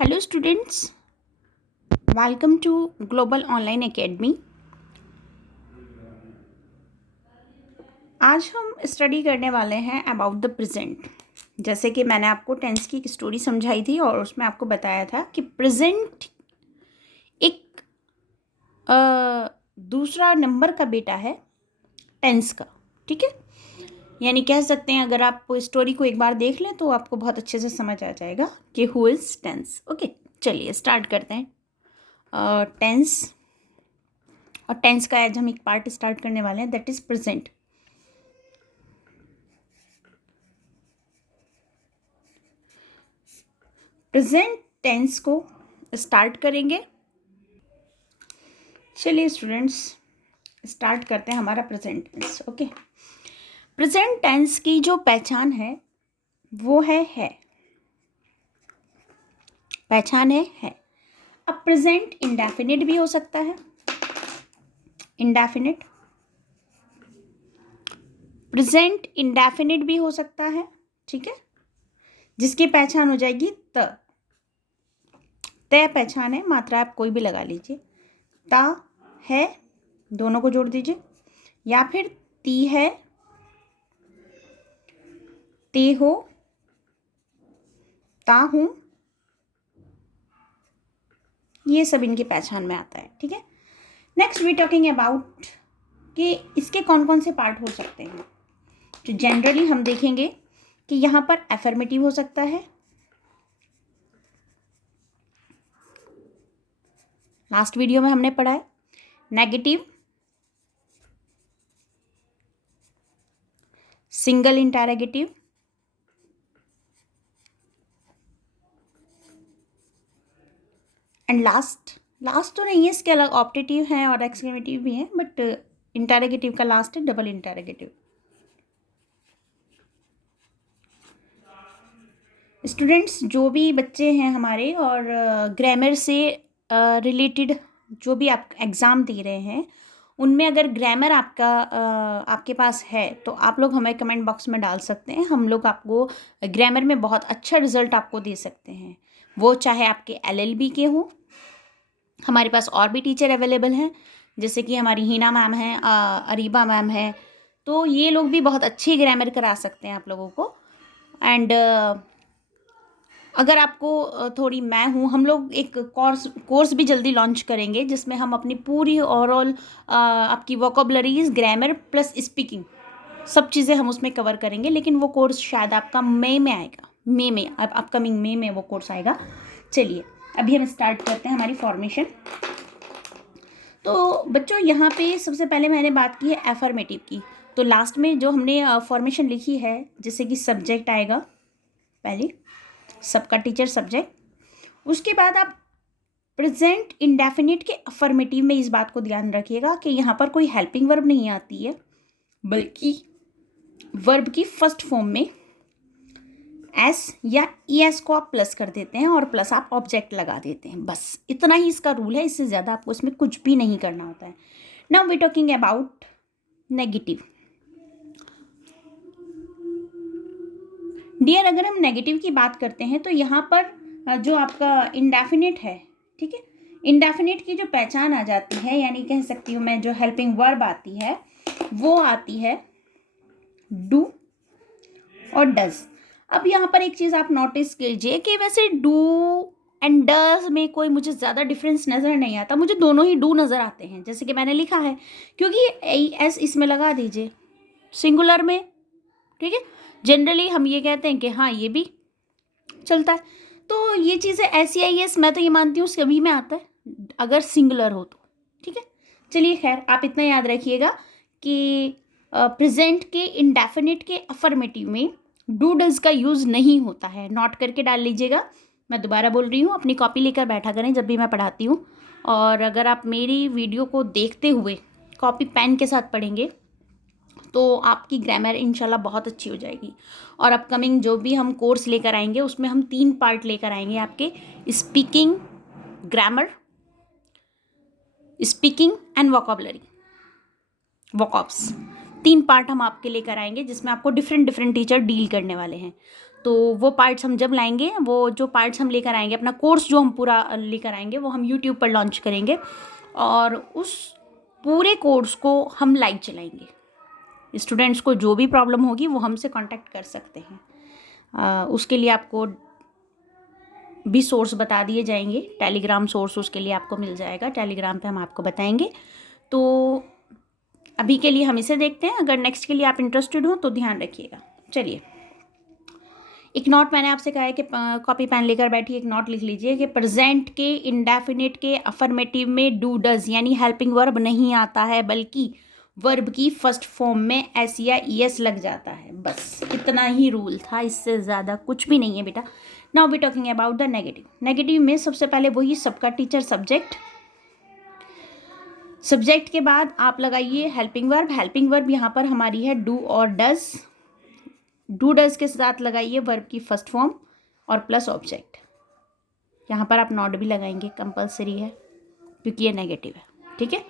Hello students, welcome to global online academy. आज हम study करने वाले हैं अबाउट द प्रेजेंट। जैसे कि मैंने आपको टेंस की एक स्टोरी समझाई थी और उसमें आपको बताया था कि प्रेजेंट एक दूसरा नंबर का बेटा है टेंस का। ठीक है, यानी कह सकते हैं अगर आप स्टोरी को एक बार देख लें तो आपको बहुत अच्छे से समझ आ जाएगा कि हु इज़ टेंस। ओके, चलिए स्टार्ट करते हैं। टेंस और टेंस का आज हम एक पार्ट स्टार्ट करने वाले हैं, that is present. Present tense को स्टार्ट करेंगे। चलिए स्टूडेंट्स, स्टार्ट करते हैं हमारा present tense. Okay, present tense की जो पहचान है वो है। पहचान है। अब प्रेजेंट इंडेफिनिट भी हो सकता है, इंडेफिनिट। प्रेजेंट इंडेफिनिट भी हो सकता है, ठीक है, जिसकी पहचान हो जाएगी त। तय पहचान है, मात्रा आप कोई भी लगा लीजिए। ता है, दोनों को जोड़ दीजिए, या फिर ती है, ते हो, ता हूं, ये सब इनकी पहचान में आता है। ठीक है, नेक्स्ट वी टॉकिंग अबाउट कि इसके कौन कौन से पार्ट हो सकते हैं। तो जनरली हम देखेंगे कि यहाँ पर एफर्मेटिव हो सकता है, लास्ट वीडियो में हमने पढ़ा है। Negative, single interrogative, and last तो नहीं है, इसके अलग ऑप्टेटिव हैं और एक्सक्लेमेटिव भी हैं, बट इंटरोगेटिव का लास्ट है डबल इंटरोगेटिव। स्टूडेंट्स जो भी बच्चे हैं हमारे और ग्रामर से रिलेटेड जो भी आप एग्ज़ाम दे रहे हैं, उनमें अगर ग्रामर आपके पास है तो आप लोग हमें कमेंट बॉक्स में डाल सकते हैं। हम लोग आपको ग्रामर में बहुत अच्छा रिजल्ट आपको दे सकते हैं, वो चाहे आपके LLB के हों। हमारे पास और भी टीचर अवेलेबल हैं, जैसे कि हमारी हीना मैम हैं, अरीबा मैम है, तो ये लोग भी बहुत अच्छी ग्रामर करा सकते हैं आप लोगों को। एंड अगर आपको थोड़ी मैं हूँ, हम लोग एक कोर्स भी जल्दी लॉन्च करेंगे जिसमें हम अपनी पूरी ओवरऑल आपकी वोकेबलरीज, ग्रामर प्लस स्पीकिंग, सब चीज़ें हम उसमें कवर करेंगे। लेकिन वो कोर्स शायद आपका मई में आएगा, मई में, अब अपकमिंग मई में वो कोर्स आएगा। चलिए अभी हम स्टार्ट करते हैं हमारी फॉर्मेशन। तो बच्चों यहाँ पे सबसे पहले मैंने बात की है एफर्मेटिव की। तो लास्ट में जो हमने फॉर्मेशन लिखी है, जैसे कि सब्जेक्ट आएगा पहले, सबका टीचर सब्जेक्ट, उसके बाद आप प्रेजेंट इंडेफिनिट के अफर्मेटिव में इस बात को ध्यान रखिएगा कि यहाँ पर कोई हेल्पिंग वर्ब नहीं आती है, बल्कि वर्ब की फर्स्ट फॉर्म में एस या ES को आप प्लस कर देते हैं और प्लस आप ऑब्जेक्ट लगा देते हैं। बस इतना ही इसका रूल है, इससे ज़्यादा आपको इसमें कुछ भी नहीं करना होता है। Now we talking about negative. Dear, अगर हम नेगेटिव की बात करते हैं तो यहाँ पर जो आपका इंडेफिनिट है, ठीक है, इंडेफिनिट की जो पहचान आ जाती है, यानी कह सकती हूँ मैं, जो हेल्पिंग वर्ब आती है वो आती है डू और डज। अब यहाँ पर एक चीज़ आप नोटिस कीजिए कि वैसे डू एंड डज में कोई मुझे ज़्यादा डिफरेंस नज़र नहीं आता, मुझे दोनों ही डू नज़र आते हैं, जैसे कि मैंने लिखा है, क्योंकि ES इसमें लगा दीजिए सिंगुलर में। ठीक है, जनरली हम ये कहते हैं कि हाँ ये भी चलता है। तो ये चीज़ें SEIS मैं तो ये मानती हूँ सभी में आता है अगर सिंगुलर हो तो। ठीक है, चलिए खैर, आप इतना याद रखिएगा कि प्रेजेंट के इंडेफिनिट के अफर्मेटिव में डू डज का यूज़ नहीं होता है। नोट करके डाल लीजिएगा, मैं दोबारा बोल रही हूँ, अपनी कॉपी लेकर बैठा करें जब भी मैं पढ़ाती हूँ। और अगर आप मेरी वीडियो को देखते हुए कॉपी पेन के साथ पढ़ेंगे तो आपकी ग्रामर इंशाल्लाह बहुत अच्छी हो जाएगी। और अपकमिंग जो भी हम कोर्स लेकर आएंगे उसमें हम 3 पार्ट लेकर आएंगे आपके, speaking, grammar, speaking and vocabulary, vocabs, 3 part हम आपके लेकर आएंगे जिसमें आपको डिफरेंट टीचर डील करने वाले हैं। तो वो पार्ट्स हम जब लाएंगे, वो जो पार्ट्स हम लेकर आएंगे, अपना कोर्स जो हम पूरा लेकर आएंगे वो हम यूट्यूब पर लॉन्च करेंगे और उस पूरे कोर्स को हम लाइव चलाएंगे। स्टूडेंट्स को जो भी प्रॉब्लम होगी वो हमसे कांटेक्ट कर सकते हैं। उसके लिए आपको भी सोर्स बता दिए जाएंगे, टेलीग्राम सोर्स उसके लिए आपको मिल जाएगा, टेलीग्राम पे हम आपको बताएंगे। तो अभी के लिए हम इसे देखते हैं, अगर नेक्स्ट के लिए आप इंटरेस्टेड हो तो ध्यान रखिएगा। चलिए, एक नोट मैंने आपसे कहा है कि कॉपी पेन लेकर बैठिए, एक नोट लिख लीजिए कि प्रेजेंट के इंडेफिनिट के अफर्मेटिव में डू डज यानी हेल्पिंग वर्ब नहीं आता है, बल्कि वर्ब की फर्स्ट फॉर्म में एस या ईएस लग जाता है। बस इतना ही रूल था, इससे ज़्यादा कुछ भी नहीं है बेटा। Now we talking about the negative. Negative में सबसे पहले वही सबका टीचर सब्जेक्ट, सब्जेक्ट के बाद आप लगाइए हेल्पिंग वर्ब। हेल्पिंग वर्ब यहाँ पर हमारी है डू और डज। डू डज के साथ लगाइए वर्ब की फर्स्ट फॉर्म और प्लस ऑब्जेक्ट। यहाँ पर आप नॉट भी लगाएंगे, कंपलसरी है क्योंकि ये नेगेटिव है। ठीक है,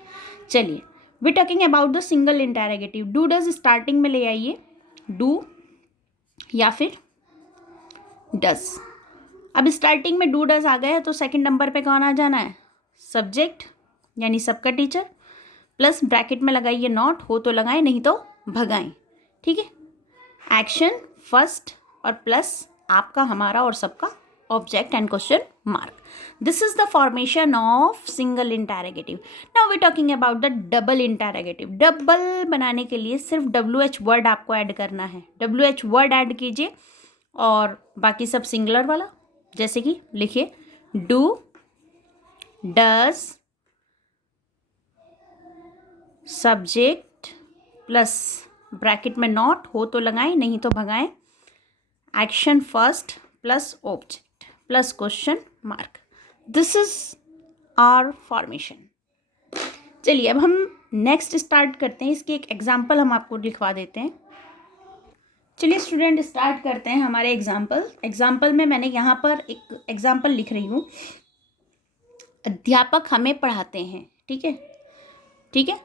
चलिए we talking about the single interrogative. Do does starting में ले आइए, डू या फिर डज। अब स्टार्टिंग में डू डज आ गया तो सेकंड नंबर पे कौन आ जाना है? सब्जेक्ट यानी सबका टीचर, प्लस ब्रैकेट में लगाइए नॉट, हो तो लगाएं नहीं तो भगाएं। ठीक है, एक्शन फर्स्ट और प्लस आपका, हमारा और सबका object and question mark. This is the formation of single interrogative. Now we talking about the double interrogative. Double बनाने के लिए सिर्फ WH वर्ड आपको ऐड करना है। WH वर्ड ऐड कीजिए और बाकी सब सिंगुलर वाला, जैसे कि लिखिए do does subject plus bracket में नॉट, हो तो लगाएं नहीं तो भगाएं, action first plus object plus question mark. This is our formation. चलिए अब हम नेक्स्ट स्टार्ट करते हैं। इसकी एक एग्जाम्पल हम आपको लिखवा देते हैं। चलिए स्टूडेंट स्टार्ट करते हैं हमारे एग्जाम्पल में मैंने यहाँ पर एक एग्जाम्पल लिख रही हूँ। अध्यापक हमें पढ़ाते हैं। ठीक है, ठीक है,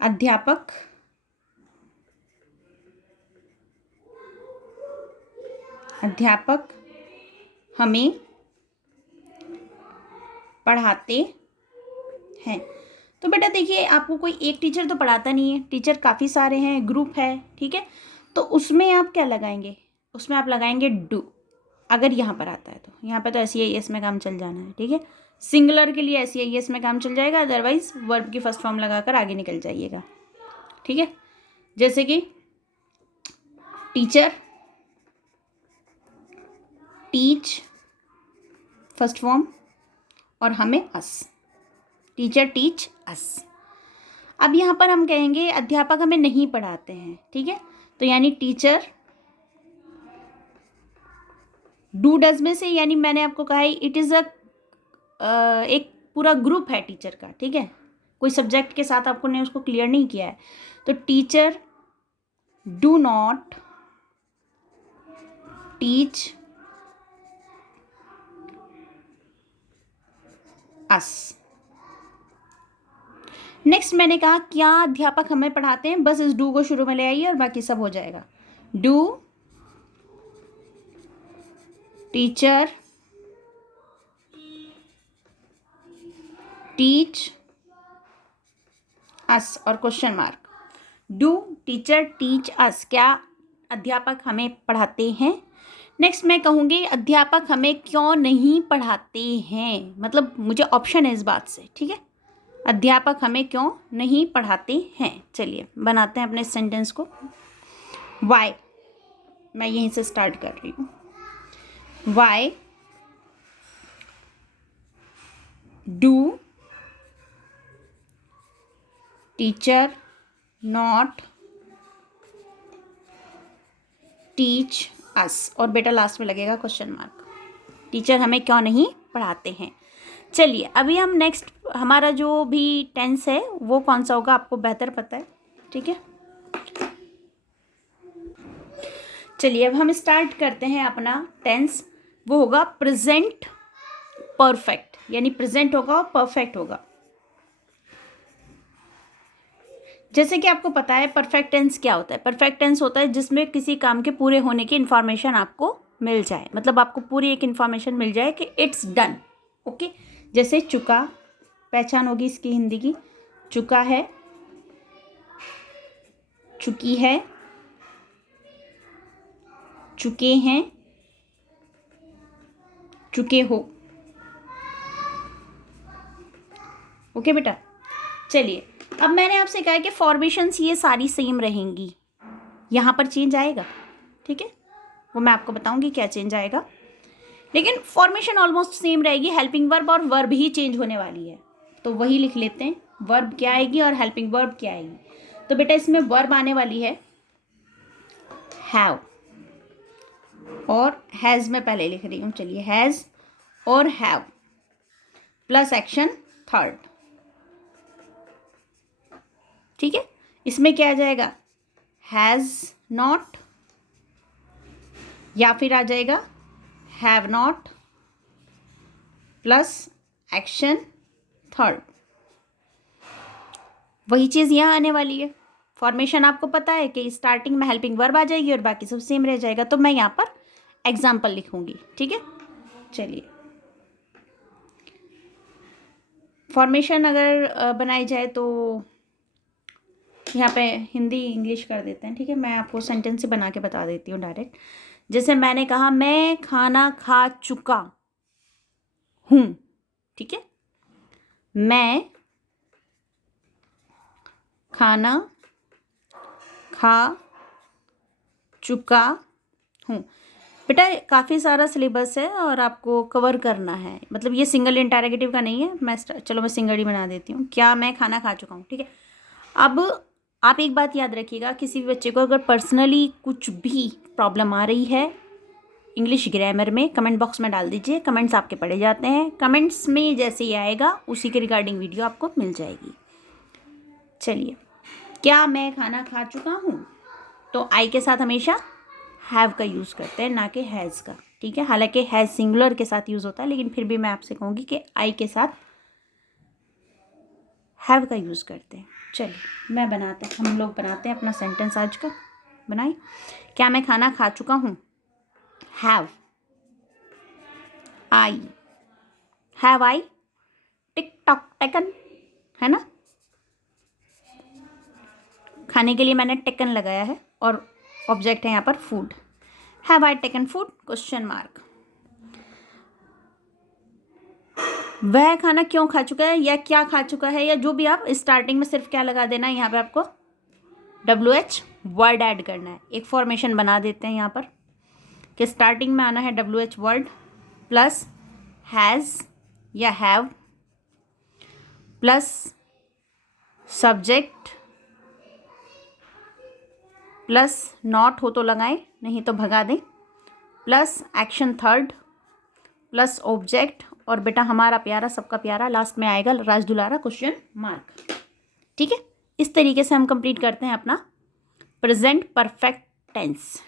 अध्यापक हमें पढ़ाते हैं। तो बेटा देखिए, आपको कोई एक टीचर तो पढ़ाता नहीं है, टीचर काफ़ी सारे हैं, ग्रुप है। ठीक है, तो उसमें आप क्या लगाएंगे? उसमें आप लगाएंगे डू, अगर यहाँ पर आता है तो। यहाँ पर तो SEIS में काम चल जाना है। ठीक है, सिंगुलर के लिए SEIS में काम चल जाएगा, अदरवाइज वर्ब की फर्स्ट फॉर्म लगाकर आगे निकल जाइएगा। ठीक है, जैसे कि टीचर, टीच फर्स्ट फॉर्म और हमें अस, टीचर टीच अस। अब यहाँ पर हम कहेंगे अध्यापक हमें नहीं पढ़ाते हैं। ठीक है, तो यानी टीचर डू डज में से, यानी मैंने आपको कहा है इट इज़ एक पूरा ग्रुप है टीचर का। ठीक है, कोई सब्जेक्ट के साथ आपको ने उसको क्लियर नहीं किया है। तो teacher do not teach us. Next मैंने कहा क्या अध्यापक हमें पढ़ाते हैं, बस इस डू को शुरू में ले आइए और बाकी सब हो जाएगा। डू टीचर टीच अस और question mark. Do teacher teach us, क्या अध्यापक हमें पढ़ाते हैं। नेक्स्ट मैं कहूँगी अध्यापक हमें क्यों नहीं पढ़ाते हैं, मतलब मुझे ऑप्शन है इस बात से। ठीक है, अध्यापक हमें क्यों नहीं पढ़ाते हैं। चलिए बनाते हैं अपने सेंटेंस को। वाई, मैं यहीं से स्टार्ट कर रही हूँ। Why do teacher not teach us, और बेटा लास्ट में लगेगा क्वेश्चन मार्क। टीचर हमें क्यों नहीं पढ़ाते हैं। चलिए अभी हम नेक्स्ट, हमारा जो भी टेंस है वो कौन सा होगा आपको बेहतर पता है। ठीक है, चलिए अब हम स्टार्ट करते हैं अपना टेंस। वो होगा प्रेजेंट परफेक्ट, यानी प्रेजेंट होगा और परफेक्ट होगा। जैसे कि आपको पता है परफेक्ट टेंस क्या होता है। परफेक्ट टेंस होता है जिसमें किसी काम के पूरे होने की इन्फॉर्मेशन आपको मिल जाए, मतलब आपको पूरी एक इन्फॉर्मेशन मिल जाए कि इट्स डन। ओके, जैसे चुका, पहचान होगी इसकी हिंदी की, चुका है, चुकी है, चुके हैं, चुके हो। ओके बेटा, चलिए अब मैंने आपसे कहा कि फॉर्मेशंस ये सारी सेम रहेंगी, यहाँ पर चेंज आएगा, ठीक है, वो मैं आपको बताऊंगी क्या चेंज आएगा, लेकिन फॉर्मेशन ऑलमोस्ट सेम रहेगी। हेल्पिंग वर्ब और वर्ब ही चेंज होने वाली है, तो वही लिख लेते हैं, वर्ब क्या आएगी और हेल्पिंग वर्ब क्या आएगी। तो बेटा इसमें वर्ब आने वाली है हैव, और हैज़ मैं पहले लिख रही हूँ, चलिए हैज़ और हैव प्लस एक्शन थर्ड, ठीक है। इसमें क्या आ जाएगा, हैज़ नॉट, या फिर आ जाएगा have not plus action third. वही चीज़ यहाँ आने वाली है। फॉर्मेशन आपको पता है कि स्टार्टिंग में हेल्पिंग वर्ब आ जाएगी और बाकी सब सेम रह जाएगा, तो मैं यहाँ पर एग्जाम्पल लिखूंगी, ठीक है। चलिए फॉर्मेशन अगर बनाई जाए तो यहाँ पे हिंदी इंग्लिश कर देते हैं, ठीक है। मैं आपको सेंटेंस से बना के बता देती हूँ डायरेक्ट। जैसे मैंने कहा मैं खाना खा चुका हूँ, ठीक है, मैं खाना खा चुका हूँ। बेटा काफ़ी सारा सिलेबस है और आपको कवर करना है, मतलब ये सिंगल इंटरोगेटिव का नहीं है। चलो मैं सिंगल ही बना देती हूँ, क्या मैं खाना खा चुका हूँ, ठीक है। अब आप एक बात याद रखिएगा, किसी भी बच्चे को अगर पर्सनली कुछ भी प्रॉब्लम आ रही है इंग्लिश ग्रामर में, कमेंट बॉक्स में डाल दीजिए, कमेंट्स आपके पढ़े जाते हैं, कमेंट्स में जैसे ही आएगा उसी के रिगार्डिंग वीडियो आपको मिल जाएगी। चलिए, क्या मैं खाना खा चुका हूँ, तो आई के साथ हमेशा हैव का यूज़ करते हैं, ना कि हैज़ का, ठीक है। हालांकि हैज़ सिंगुलर के साथ यूज़ होता है, लेकिन फिर भी मैं आपसे कहूँगी कि आई के साथ हैव का यूज़ करते हैं। चलिए हम लोग बनाते हैं अपना सेंटेंस आज का। बनाए, क्या मैं खाना खा चुका हूँ, have I, have I tick tock taken, है ना, खाने के लिए मैंने टेकन लगाया है और ऑब्जेक्ट है यहाँ पर food. Have I taken food, question mark. वह खाना क्यों खा चुका है या क्या खा चुका है, या जो भी, आप स्टार्टिंग में सिर्फ क्या लगा देना है, यहाँ पे आपको WH वर्ड ऐड करना है। एक फॉर्मेशन बना देते हैं यहाँ पर कि स्टार्टिंग में आना है WH वर्ड प्लस हैज़ या have plus subject plus not हो तो लगाएं, नहीं तो भगा दें, plus action third plus object, और बेटा हमारा प्यारा सबका प्यारा लास्ट में आएगा राज दुलारा क्वेश्चन मार्क, ठीक है। इस तरीके से हम कंप्लीट करते हैं अपना present perfect tense.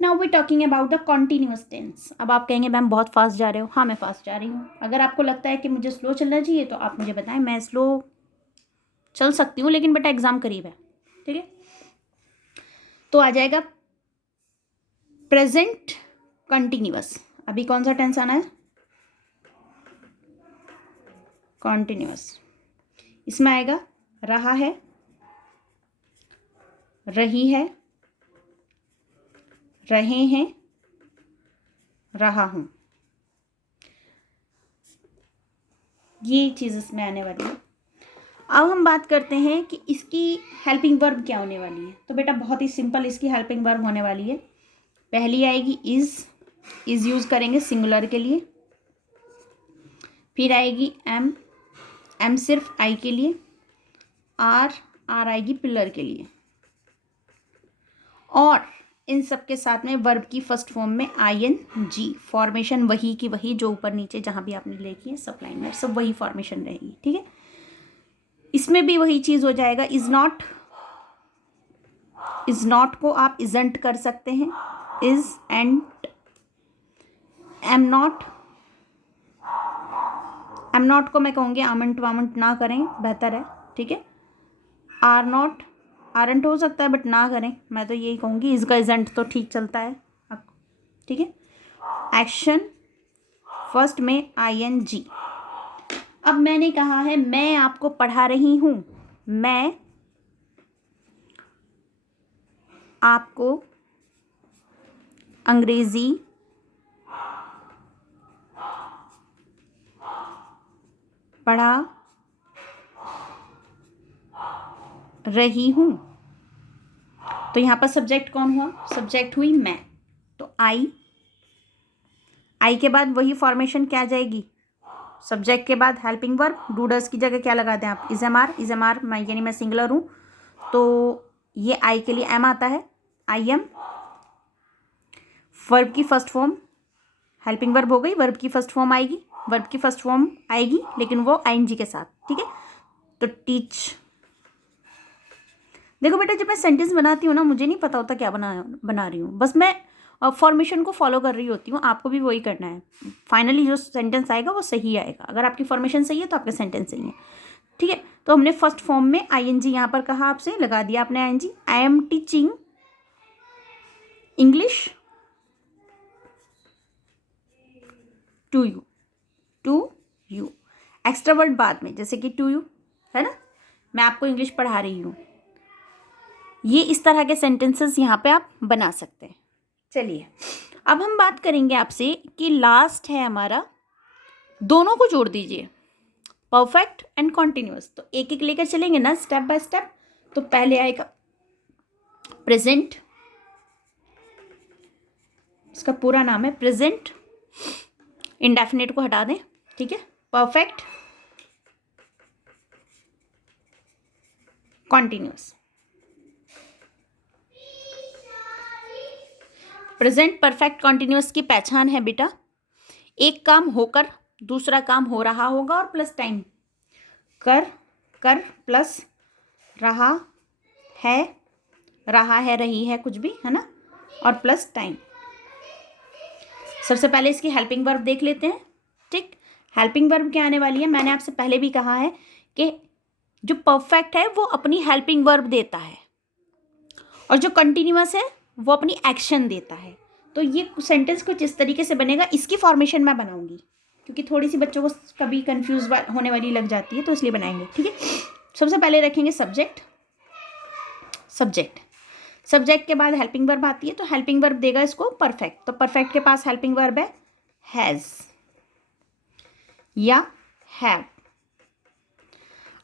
Now we talking about the continuous tense. अब आप कहेंगे मैम बहुत फास्ट जा रहे हो, हाँ मैं फास्ट जा रही हूँ। अगर आपको लगता है कि मुझे स्लो चलना चाहिए तो आप मुझे बताएं, मैं स्लो चल सकती हूँ, लेकिन बेटा एग्जाम करीब है, ठीक है। तो आ जाएगा प्रेजेंट कंटिन्यूअस। अभी कौन सा टेंस आना है, कॉन्टिन्यूअस। इसमें आएगा रहा है, रही है, रहे हैं, रहा हूं, ये चीज़ इसमें आने वाली है। अब हम बात करते हैं कि इसकी हेल्पिंग वर्ब क्या होने वाली है। तो बेटा बहुत ही सिंपल इसकी हेल्पिंग वर्ब होने वाली है। पहली आएगी इज यूज़ करेंगे सिंगुलर के लिए, फिर आएगी एम सिर्फ आई के लिए, आर आएगी पिलर के लिए, और इन सब के साथ में वर्ब की फर्स्ट फॉर्म में ING। फॉर्मेशन वही की वही जो ऊपर नीचे जहाँ भी आपने लिखी है सब लाइन में सब वही फॉर्मेशन रहेगी, ठीक है। इसमें भी वही चीज़ हो जाएगा। इज़ नॉट को आप इजंट कर सकते हैं, इज़ एंड एम नॉट को मैं कहूँगी आमंट वामंट ना करें, बेहतर है, ठीक है। आर नॉट, आरंट हो सकता है बट ना करें, मैं तो यही कहूँगी, इसका इजेंट तो ठीक चलता है आपको, ठीक है। एक्शन फर्स्ट में ING। अब मैंने कहा है मैं आपको पढ़ा रही हूँ, मैं आपको अंग्रेजी पढ़ा रही हूँ। तो यहाँ पर सब्जेक्ट कौन हुआ? सब्जेक्ट हुई मैं, तो आई के बाद वही फॉर्मेशन क्या आ जाएगी? सब्जेक्ट के बाद हेल्पिंग वर्ब, डूडर्स की जगह क्या लगा दें आप? इज एम आर, मैं यानी मैं सिंगुलर हूँ, तो ये आई के लिए एम आता है, आई एम। वर्ब की फर्स्ट फॉर्म, हेल्पिंग वर्ब हो गई, वर्ब की फर्स्ट फॉर्म आएगी, लेकिन वो ING के साथ, ठीक है। तो टीच, देखो बेटा जब मैं सेंटेंस बनाती हूँ ना, मुझे नहीं पता होता क्या बना रही हूँ, बस मैं फॉर्मेशन को फॉलो कर रही होती हूँ, आपको भी वही करना है। फाइनली जो सेंटेंस आएगा वो सही आएगा, अगर आपकी फॉर्मेशन सही है तो आपका सेंटेंस सही है, ठीक है। तो हमने फर्स्ट फॉर्म में ING यहाँ पर कहा, आपसे लगा दिया आपने ING। I am teaching English to you, extra word बाद में, जैसे कि टू यू है ना, मैं आपको इंग्लिश पढ़ा रही हूँ। ये इस तरह के सेंटेंसेस यहाँ पे आप बना सकते हैं। चलिए अब हम बात करेंगे आपसे कि लास्ट है हमारा, दोनों को जोड़ दीजिए, परफेक्ट एंड कॉन्टिन्यूअस। तो एक एक लेकर चलेंगे ना स्टेप बाय स्टेप। तो पहले आएगा प्रेजेंट, इसका पूरा नाम है प्रेजेंट, इंडेफिनिट को हटा दें, ठीक है। Perfect, continuous. Present perfect continuous की पहचान है बेटा, एक काम होकर दूसरा काम हो रहा होगा और प्लस टाइम, कर प्लस रहा है, रही है, कुछ भी है ना, और प्लस टाइम। सबसे पहले इसकी हेल्पिंग वर्ब देख लेते हैं, ठीक। हेल्पिंग वर्ब क्या आने वाली है? मैंने आपसे पहले भी कहा है कि जो परफेक्ट है वो अपनी हेल्पिंग वर्ब देता है, और जो कंटिन्यूअस है वो अपनी एक्शन देता है। तो ये सेंटेंस कुछ इस तरीके से बनेगा, इसकी फॉर्मेशन मैं बनाऊंगी क्योंकि थोड़ी सी बच्चों को कभी कंफ्यूज होने वाली लग जाती है, तो इसलिए बनाएंगे, ठीक है। सबसे पहले रखेंगे सब्जेक्ट के बाद हेल्पिंग वर्ब आती है, तो हेल्पिंग वर्ब देगा इसको परफेक्ट, तो परफेक्ट के पास हेल्पिंग वर्ब है हैज़ या हैव।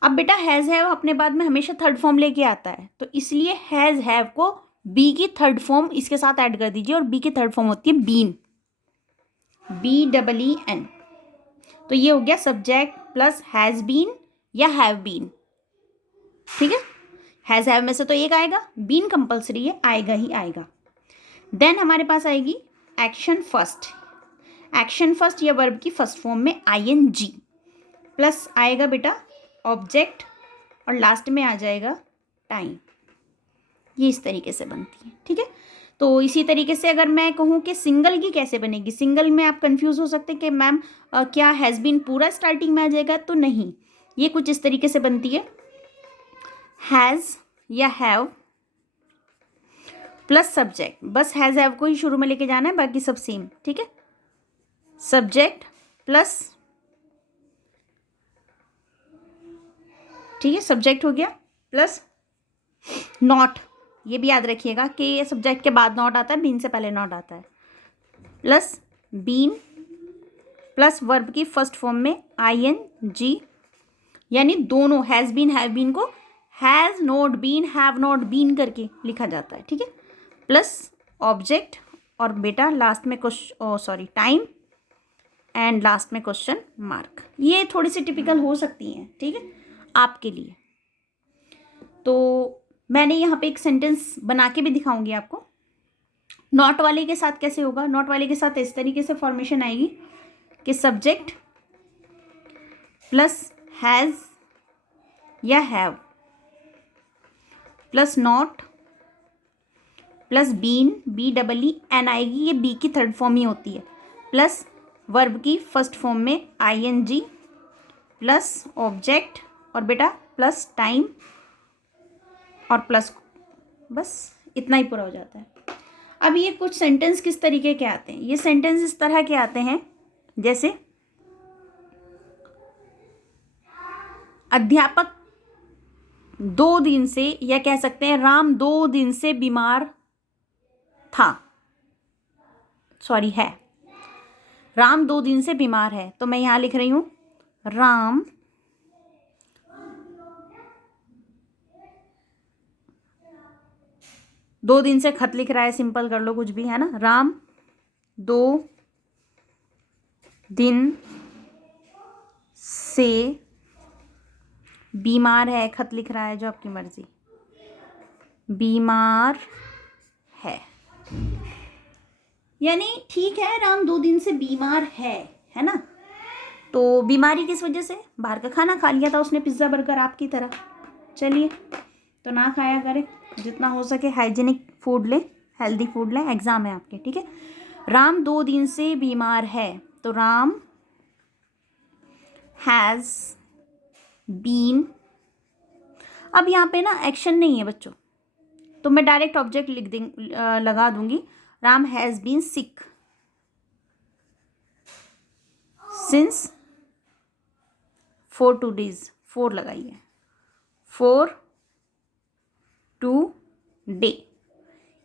अब बेटा हैज़ हैव अपने बाद में हमेशा थर्ड फॉर्म लेके आता है, तो इसलिए हैज़ हैव को बी की थर्ड फॉर्म इसके साथ ऐड कर दीजिए, और बी की थर्ड फॉर्म होती है बीन, BEEN। तो ये हो गया सब्जेक्ट प्लस हैज़ बीन या हैव बीन, ठीक है। हैज़ हैव में से तो एक आएगा, बीन कंपल्सरी है, आएगा ही आएगा। देन हमारे पास आएगी एक्शन फर्स्ट या वर्ब की फर्स्ट फॉर्म में ING, प्लस आएगा बेटा ऑब्जेक्ट, और लास्ट में आ जाएगा टाइम। ये इस तरीके से बनती है, ठीक है। तो इसी तरीके से अगर मैं कहूँ कि सिंगल की कैसे बनेगी, सिंगल में आप कंफ्यूज हो सकते हैं कि मैम क्या हैज़ बीन पूरा स्टार्टिंग में आ जाएगा, तो नहीं, ये कुछ इस तरीके से बनती है, हैज़ या हैव प्लस सब्जेक्ट, बस हैज़ हैव को ही शुरू में लेके जाना है, बाकी सब सेम, ठीक है। सब्जेक्ट प्लस, ठीक है, सब्जेक्ट हो गया, प्लस नॉट, ये भी याद रखिएगा कि सब्जेक्ट के बाद नॉट आता है, बीन से पहले नॉट आता है, प्लस बीन प्लस वर्ब की फर्स्ट फॉर्म में ING, यानी दोनों हैज़ बीन हैव बीन को has not been have not been करके लिखा जाता है, ठीक है। प्लस ऑब्जेक्ट, और बेटा लास्ट में टाइम, एंड लास्ट में क्वेश्चन मार्क। ये थोड़ी सी टिपिकल हो सकती हैं, ठीक है, आपके लिए। तो मैंने यहाँ पे एक सेंटेंस बना के भी दिखाऊंगी आपको। नॉट वाले के साथ कैसे होगा? नॉट वाले के साथ इस तरीके से फॉर्मेशन आएगी कि सब्जेक्ट प्लस हैज़ या have plus not plus been, BEEN आएगी, ये बी की थर्ड फॉर्म ही होती है, प्लस वर्ब की फर्स्ट फॉर्म में ING प्लस ऑब्जेक्ट, और बेटा प्लस टाइम, और प्लस, बस इतना ही पूरा हो जाता है। अब ये कुछ सेंटेंस किस तरीके के आते हैं, ये सेंटेंस इस तरह के आते हैं जैसे अध्यापक 2 दिन से, या कह सकते हैं राम 2 दिन से बीमार था, सॉरी है, राम 2 दिन से बीमार है। तो मैं यहां लिख रही हूं राम 2 दिन से, खत लिख रहा है, सिंपल कर लो कुछ भी, है ना। राम 2 दिन से बीमार है, खत लिख रहा है, जो आपकी मर्जी, बीमार है, यानी ठीक है राम 2 दिन से बीमार है ना। तो बीमारी किस वजह से, बाहर का खाना खा लिया था उसने, पिज्ज़ा बर्गर आपकी तरह। चलिए, तो ना खाया करें, जितना हो सके हाइजीनिक फूड लें, हेल्दी फूड लें, एग्ज़ाम है आपके, ठीक है। राम 2 दिन से बीमार है, तो राम हैज़ बीन, अब यहाँ पे ना एक्शन नहीं है बच्चों, तो मैं डायरेक्ट ऑब्जेक्ट लगा दूंगी। Ram has been sick since 4 days, 4 लगाइए, 4 टुडे।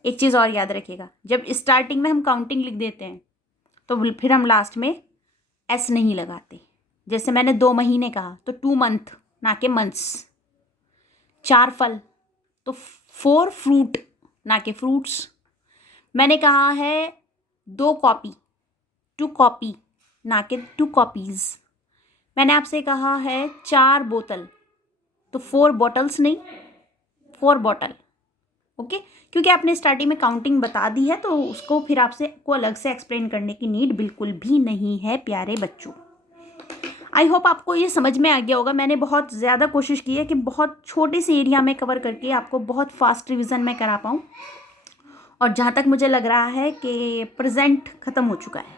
एक चीज़ और याद रखिएगा, जब स्टार्टिंग में हम काउंटिंग लिख देते हैं तो फिर हम लास्ट में एस नहीं लगाते। जैसे मैंने 2 महीने कहा तो 2 month ना के मंथ्स, 4 फल तो 4 फ्रूट ना के फ्रूट्स। मैंने कहा है 2 कॉपी, 2 कॉपी ना के 2 कॉपीज़। मैंने आपसे कहा है 4 बोतल, तो 4 बॉटल्स नहीं, 4 बॉटल, ओके। क्योंकि आपने स्टार्टिंग में काउंटिंग बता दी है, तो उसको फिर आपसे को अलग से एक्सप्लेन करने की नीड बिल्कुल भी नहीं है प्यारे बच्चों। आई होप आपको ये समझ में आ गया होगा। मैंने बहुत ज़्यादा कोशिश की है कि बहुत छोटे से एरिया में कवर करके आपको बहुत फास्ट रिवीजन में करा पाऊँ, और जहाँ तक मुझे लग रहा है कि प्रेजेंट ख़त्म हो चुका है।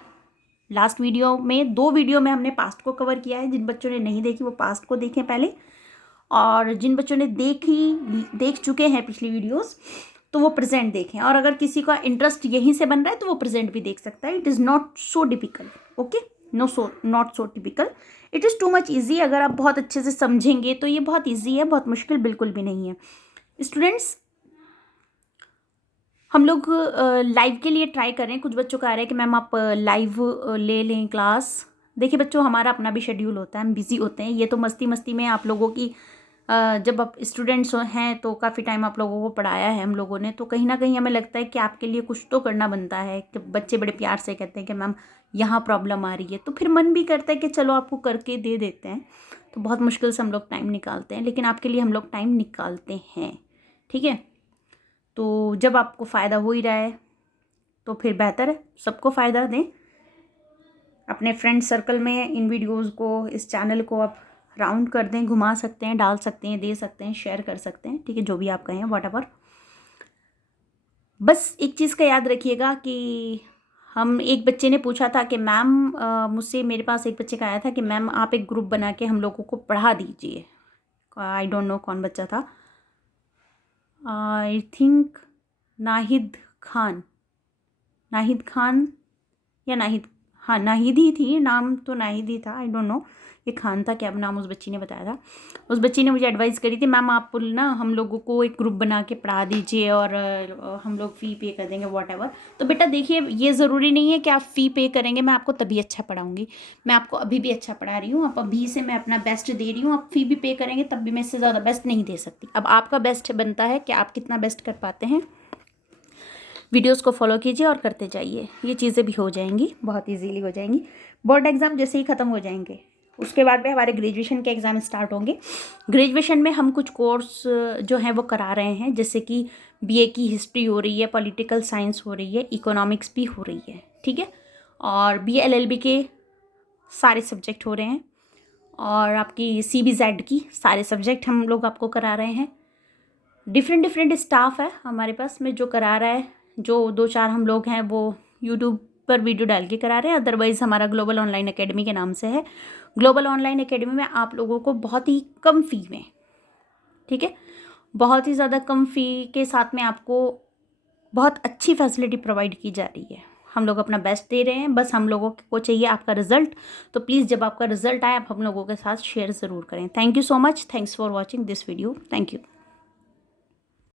लास्ट वीडियो में 2 वीडियो में हमने पास्ट को कवर किया है, जिन बच्चों ने नहीं देखी वो पास्ट को देखें पहले, और जिन बच्चों ने देख चुके हैं पिछली वीडियोस तो वो प्रेजेंट देखें। और अगर किसी का इंटरेस्ट यहीं से बन रहा है तो वो प्रेजेंट भी देख सकता है। It is not so difficult, okay, not so typical, it is too much easy. अगर आप बहुत अच्छे से समझेंगे तो ये बहुत ईजी है, बहुत मुश्किल बिल्कुल भी नहीं है। स्टूडेंट्स, हम लोग लाइव के लिए ट्राई कर रहे हैं। कुछ बच्चों का आ रहा है कि मैम आप लाइव ले लें क्लास। देखिए बच्चों, हमारा अपना भी शेड्यूल होता है, हम बिज़ी होते हैं। ये तो मस्ती मस्ती में आप लोगों की जब आप स्टूडेंट्स हैं तो काफ़ी टाइम आप लोगों को पढ़ाया है हम लोगों ने, तो कहीं ना कहीं हमें लगता है कि आपके लिए कुछ तो करना बनता है। कि बच्चे बड़े प्यार से कहते हैं कि मैम यहाँ प्रॉब्लम आ रही है, तो फिर मन भी करता है कि चलो आपको करके दे देते हैं। तो बहुत मुश्किल से हम लोग टाइम निकालते हैं, लेकिन आपके लिए हम लोग टाइम निकालते हैं, ठीक है। तो जब आपको फ़ायदा हो ही रहा है तो फिर बेहतर है, सबको फ़ायदा दें। अपने फ्रेंड सर्कल में इन वीडियोज़ को, इस चैनल को आप राउंड कर दें, घुमा सकते हैं, डाल सकते हैं, दे सकते हैं, शेयर कर सकते हैं, ठीक है, जो भी आप कहें, व्हाटएवर। बस एक चीज़ का याद रखिएगा कि एक बच्चे ने पूछा था कि मैम, मुझसे, मेरे पास एक बच्चे का आया था कि मैम आप एक ग्रुप बना के हम लोगों को पढ़ा दीजिए। आई डोंट नो कौन बच्चा था, आई थिंक नाहिद खान या नाहिद ही थी, नाम तो नाहिद ही था, आई डोंट नो ये खान था क्या नाम, उस बच्ची ने बताया था। उस बच्ची ने मुझे एडवाइस करी थी, मैम आप ना हम लोगों को एक ग्रुप बना के पढ़ा दीजिए और हम लोग फ़ी पे कर देंगे, व्हाटएवर। तो बेटा देखिए, ये ज़रूरी नहीं है कि आप फ़ी पे करेंगे मैं आपको तभी अच्छा पढ़ाऊँगी। मैं आपको अभी भी अच्छा पढ़ा रही हूँ, आप अभी से मैं अपना बेस्ट दे रही हूँ। आप फ़ी भी पे करेंगे तब भी मैं इससे ज़्यादा बेस्ट नहीं दे सकती। अब आपका बेस्ट बनता है कि आप कितना बेस्ट कर पाते हैं। वीडियोस को फॉलो कीजिए और करते जाइए, ये चीज़ें भी हो जाएंगी, बहुत इजीली हो जाएंगी। बोर्ड एग्ज़ाम जैसे ही ख़त्म हो जाएंगे उसके बाद में हमारे ग्रेजुएशन के एग्ज़ाम स्टार्ट होंगे। ग्रेजुएशन में हम कुछ कोर्स जो हैं वो करा रहे हैं, जैसे कि बीए की हिस्ट्री हो रही है, पॉलिटिकल साइंस हो रही है, इकोनॉमिक्स भी हो रही है, ठीक है। और BA LLB के सारे सब्जेक्ट हो रहे हैं, और आपकी CBZ की सारे सब्जेक्ट हम लोग आपको करा रहे हैं। डिफरेंट स्टाफ है हमारे पास में जो करा रहा है। जो 2-4 हम लोग हैं वो यूट्यूब पर वीडियो डाल के करा रहे हैं, अदरवाइज़ हमारा ग्लोबल ऑनलाइन एकेडमी के नाम से है। ग्लोबल ऑनलाइन एकेडमी में आप लोगों को बहुत ही कम फ़ी में, ठीक है, बहुत ही ज़्यादा कम फ़ी के साथ में आपको बहुत अच्छी फैसिलिटी प्रोवाइड की जा रही है। हम लोग अपना बेस्ट दे रहे हैं, बस हम लोगों को चाहिए आपका रिजल्ट। तो प्लीज़ जब आपका रिजल्ट आए आप हम लोगों के साथ शेयर ज़रूर करें। Thank you so much, thanks for watching this video, thank you.